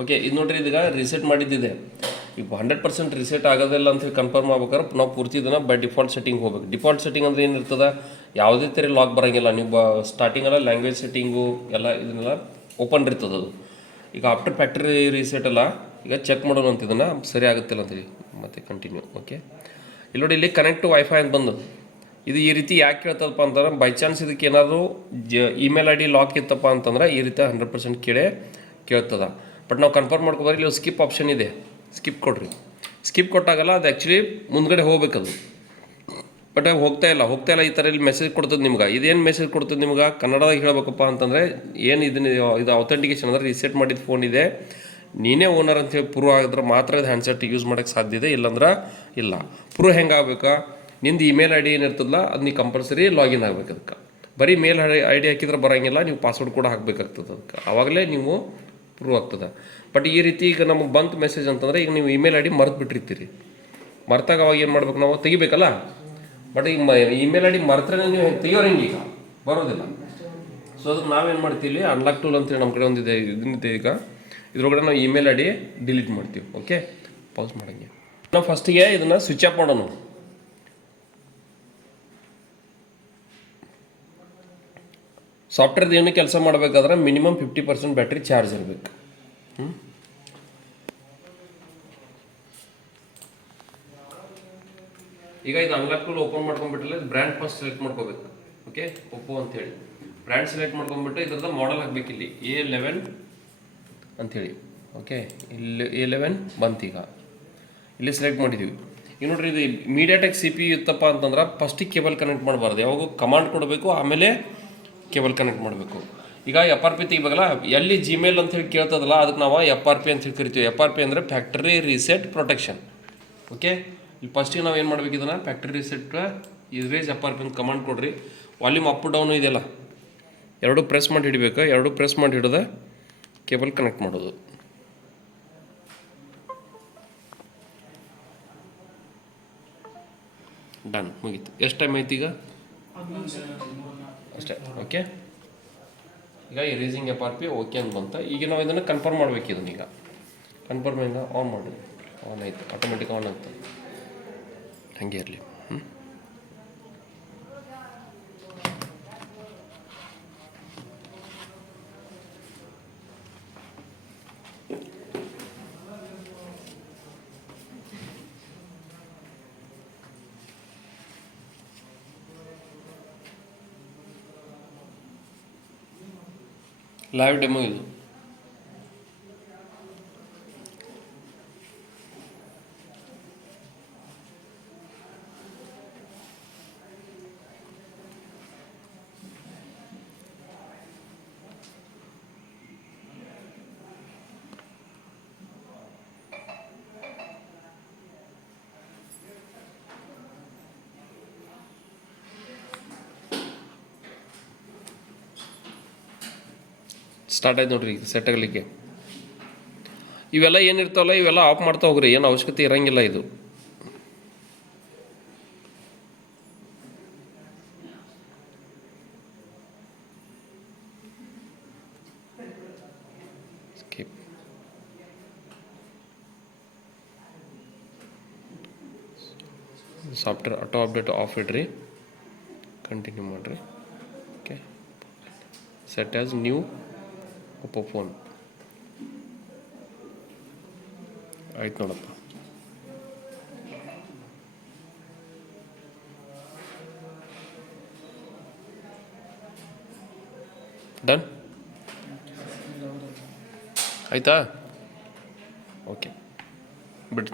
Okay, ಇದು ನೋಡ್ರಿ, ಇದೀಗ ರಿಸೆಟ್ ಮಾಡಿದ್ದಿದೆ. ಈಗ 100% ರಿಸೆಟ್ ಆಗೋದಿಲ್ಲ ಅಂತ ಹೇಳಿ ಕನ್ಫರ್ಮ್ ಆಗ್ಬೇಕಾದ್ರೆ ನಾವು ಪೂರ್ತಿ ಇದನ್ನು ಬೈ ಡಿಫಾಲ್ಟ್ ಸೆಟ್ಟಿಂಗ್ ಹೋಗ್ಬೇಕು. ಡಿಫಾಲ್ಟ್ ಸೆಟ್ಟಿಂಗ್ ಅಂದ್ರೆ ಏನಿರ್ತದೆ, ಯಾವುದೇ ಥರ ಲಾಕ್ ಬರೋಂಗಿಲ್ಲ. ನೀವು ಸ್ಟಾರ್ಟಿಂಗೆಲ್ಲ ಲ್ಯಾಂಗ್ವೇಜ್ ಸೆಟ್ಟಿಂಗು ಎಲ್ಲ ಇದನ್ನೆಲ್ಲ ಓಪನ್ ಇರ್ತದೆ ಅದು. ಈಗ ಆಫ್ಟರ್ ಫ್ಯಾಕ್ಟ್ರಿ ರೀಸೆಟ್ ಅಲ್ಲ, ಈಗ ಚೆಕ್ ಮಾಡೋಣ ಅಂತ ಇದನ್ನು ಸರಿ ಆಗುತ್ತಿಲ್ಲ ಅಂತೇಳಿ ಮತ್ತೆ ಕಂಟಿನ್ಯೂ. ಓಕೆ, ಇಲ್ಲಿ ನೋಡಿ, ಇಲ್ಲಿ ಕನೆಕ್ಟ್ ಟು ವೈಫೈ ಅಂತ ಬಂದು ಇದು ಈ ರೀತಿ ಯಾಕೆ ಕೇಳ್ತದಪ್ಪ ಅಂತಂದ್ರೆ, ಬೈ ಚಾನ್ಸ್ ಇದಕ್ಕೆ ಏನಾದರೂ ಇಮೇಲ್ ಐ ಡಿ ಲಾಕ್ ಇತ್ತಪ್ಪ ಅಂತಂದ್ರೆ ಈ ರೀತಿ 100% ಕೇಳ್ತದ. ಬಟ್ ನಾವು ಕನ್ಫರ್ಮ್ ಮಾಡ್ಕೊಬಾರಿ, ಇಲ್ಲಿ ಸ್ಕಿಪ್ ಆಪ್ಷನ್ ಇದೆ, ಸ್ಕಿಪ್ ಕೊಡ್ರಿ. ಸ್ಕಿಪ್ ಕೊಟ್ಟಾಗಲ್ಲ ಅದು ಆ್ಯಕ್ಚುಲಿ ಮುಂದ್ಗಡೆ ಹೋಗ್ಬೇಕದು. ಬಟ್ ಹೋಗ್ತಾ ಇಲ್ಲ ಈ ಥರ ಇಲ್ಲಿ ಮೆಸೇಜ್ ಕೊಡ್ತದೆ ನಿಮ್ಗೆ. ಇದೇನು ಮೆಸೇಜ್ ಕೊಡ್ತದೆ ನಿಮ್ಗೆ ಕನ್ನಡದಾಗ ಹೇಳಬೇಕಪ್ಪ ಅಂತಂದರೆ, ಏನು ಇದು ಅಥೆಂಟಿಕೇಶನ್ ಅಂದರೆ ರಿಸೆಟ್ ಮಾಡಿದ ಫೋನ್ ಇದೆ, ನೀನೇ ಓನರ್ ಅಂತೇಳಿ ಪ್ರೂವ್ ಆಗಿದ್ರೆ ಮಾತ್ರ ಇದು ಹ್ಯಾಂಡ್ಸೆಟ್ ಯೂಸ್ ಮಾಡೋಕ್ಕೆ ಸಾಧ್ಯ ಇದೆ, ಇಲ್ಲಾಂದ್ರೆ ಇಲ್ಲ. ಪ್ರೂವ್ ಹೆಂಗೆ ಆಗ್ಬೇಕಾ, ನಿಂದು ಇಮೇಲ್ ಐ ಡಿ ಏನಿರ್ತದಲ್ಲ ಅದು ನೀವು ಕಂಪಲ್ಸರಿ ಲಾಗಿನ್ ಆಗ್ಬೇಕು. ಅದಕ್ಕೆ ಬರೀ ಮೇಲ್ ಐ ಡಿ ಹಾಕಿದ್ರೆ ಬರೋಂಗಿಲ್ಲ, ನೀವು ಪಾಸ್ವರ್ಡ್ ಕೂಡ ಹಾಕಬೇಕಾಗ್ತದೆ. ಅದಕ್ಕೆ ಆವಾಗಲೇ ನೀವು ಪ್ರೂವ್ ಆಗ್ತದೆ. ಬಟ್ ಈ ರೀತಿ ಈಗ ನಮಗೆ ಬಂತು ಮೆಸೇಜ್ ಅಂತಂದರೆ, ಈಗ ನೀವು ಇಮೇಲ್ ಐ ಡಿ ಮರೆತು ಬಿಟ್ಟಿರ್ತೀರಿ. ಮರ್ತಾಗ ಅವಾಗ ಏನು ಮಾಡ್ಬೇಕು, ನಾವು ತೆಗಿಬೇಕಲ್ಲ. ಬಟ್ ಈಗ ಇಮೇಲ್ ಐ ಡಿ ಮರೆತ್ರೆ ನೀವು ತೆಗಿಯೋರು ಹೆಂಗೆ, ಈಗ ಬರೋದಿಲ್ಲ. ಸೊ ಅದಕ್ಕೆ ನಾವೇನು ಮಾಡ್ತೀವಿ, ಅನ್ಲಾಕ್ ಟೂಲ್ ಅಂತೇಳಿ ನಮ್ಮ ಕಡೆ ಒಂದಿದೆ, ಇದನ್ನಿದೆ. ಈಗ ಇದ್ರೊಳಗಡೆ ನಾವು ಇಮೇಲ್ ಐ ಡಿ ಡಿಲೀಟ್ ಮಾಡ್ತೀವಿ. ಓಕೆ, ಪಾಸ್ ಮಾಡಂಗೆ ನಾವು ಫಸ್ಟಿಗೆ ಇದನ್ನು ಸ್ವಿಚ್ ಆಫ್ ಮಾಡೋಣ. ಸಾಫ್ಟ್ವೇರ್ದು ಏನು ಕೆಲಸ ಮಾಡಬೇಕಾದ್ರೆ ಮಿನಿಮಮ್ 50% ಬ್ಯಾಟ್ರಿ ಚಾರ್ಜ್ ಇರಬೇಕು. ಈಗ ಇದು ಅನ್ಲಾಕ್ ಟೂಲ್ ಓಪನ್ ಮಾಡ್ಕೊಂಡ್ಬಿಟ್ಟಲ್ಲ, ಬ್ರ್ಯಾಂಡ್ ಫಸ್ಟ್ ಸೆಲೆಕ್ಟ್ ಮಾಡ್ಕೋಬೇಕು. ಓಕೆ, ಒಪ್ಪೋ ಅಂತೇಳಿ ಬ್ರ್ಯಾಂಡ್ ಸೆಲೆಕ್ಟ್ ಮಾಡ್ಕೊಂಡ್ಬಿಟ್ಟು ಇದ್ರದ್ದು ಮಾಡೆಲ್ ಹಾಕ್ಬೇಕು. ಇಲ್ಲಿ A11 ಅಂಥೇಳಿ. ಓಕೆ, ಇಲ್ಲಿ A11 ಬಂತೀಗ ಇಲ್ಲಿ ಸೆಲೆಕ್ಟ್ ಮಾಡಿದ್ದೀವಿ. ಈಗ ನೋಡ್ರಿ, ಇದು ಮೀಡಿಯಾಟೆಕ್ CPU ಇತ್ತಪ್ಪ ಅಂತಂದ್ರೆ ಫಸ್ಟಿಗೆ ಕೇಬಲ್ ಕನೆಕ್ಟ್ ಮಾಡಬಾರ್ದು, ಯಾವಾಗ ಕಮಾಂಡ್ ಕೊಡಬೇಕು, ಆಮೇಲೆ ಕೇಬಲ್ ಕನೆಕ್ಟ್ ಮಾಡಬೇಕು. ಈಗ FRP ತೆಗಿಬೇಕಲ್ಲ, ಎಲ್ಲಿ ಜಿಮೇಲ್ ಅಂತೇಳಿ ಕೇಳ್ತದಲ್ಲ ಅದಕ್ಕೆ ನಾವು FRP ಅಂತೇಳಿ ಕರಿತೀವಿ. FRP ಅಂದರೆ ಫ್ಯಾಕ್ಟ್ರಿ ರೀಸೆಟ್ ಪ್ರೊಟೆಕ್ಷನ್. ಓಕೆ, ಇಲ್ಲಿ ಫಸ್ಟಿಗೆ ನಾವು ಏನು ಮಾಡ್ಬೇಕು, ಇದನ್ನು ಫ್ಯಾಕ್ಟ್ರಿ ರೀಸೆಟ್ ಇರೇಜ್ FRP ಅಂತ ಕಮಾಂಡ್ ಕೊಡ್ರಿ. ವಾಲ್ಯೂಮ್ ಅಪ್ ಡೌನು ಇದೆಯಲ್ಲ, ಎರಡು ಪ್ರೆಸ್ ಮಾಡಿ ಹಿಡಿಬೇಕು. ಎರಡು ಪ್ರೆಸ್ ಮಾಡಿ ಹಿಡಿದ ಕೇಬಲ್ ಕನೆಕ್ಟ್ ಮಾಡೋದು. ಡನ್, ಮುಗೀತು. ಎಷ್ಟು ಟೈಮ್ ಐತಿ ಈಗ? ಅಷ್ಟೇ. ಓಕೆ, ಈಗ ಎರೇಸಿಂಗ್ FRP ಓಕೆ ಅಂತ ಬಂತ. ಈಗ ನಾವು ಇದನ್ನು ಕನ್ಫರ್ಮ್ ಮಾಡ್ಬೇಕು. ಇದನ್ನೀಗ ಕನ್ಫರ್ಮ್ ಇಂದ ಆನ್ ಮಾಡಿ, ಆನ್ ಆಯಿತು, ಆಟೋಮೆಟಿಕ್ ಆನ್ ಅಂತ ಹಾಗೆ ಇರಲಿ. ಲೈವ್ ಡೆಮೋ ಇದು. ಸ್ಟಾರ್ಟ್ ಆಯ್ತು ನೋಡ್ರಿ, ಈಗ ಸೆಟ್ ಆಗಲಿಕ್ಕೆ. ಇವೆಲ್ಲ ಏನಿರ್ತಾವಲ್ಲ ಇವೆಲ್ಲ ಆಫ್ ಮಾಡ್ತಾ ಹೋಗ್ರಿ, ಏನು ಅವಶ್ಯಕತೆ ಇರೋಂಗಿಲ್ಲ. ಇದು skip. Software auto update of ಇಡ್ರಿ, ಕಂಟಿನ್ಯೂ ಮಾಡಿರಿ. Okay, set as new Oppo phone ಆಯ್ತು ನೋಡಪ್ಪ. ಡನ್ ಆಯ್ತಾ? ಓಕೆ, ಬಿಡಿ.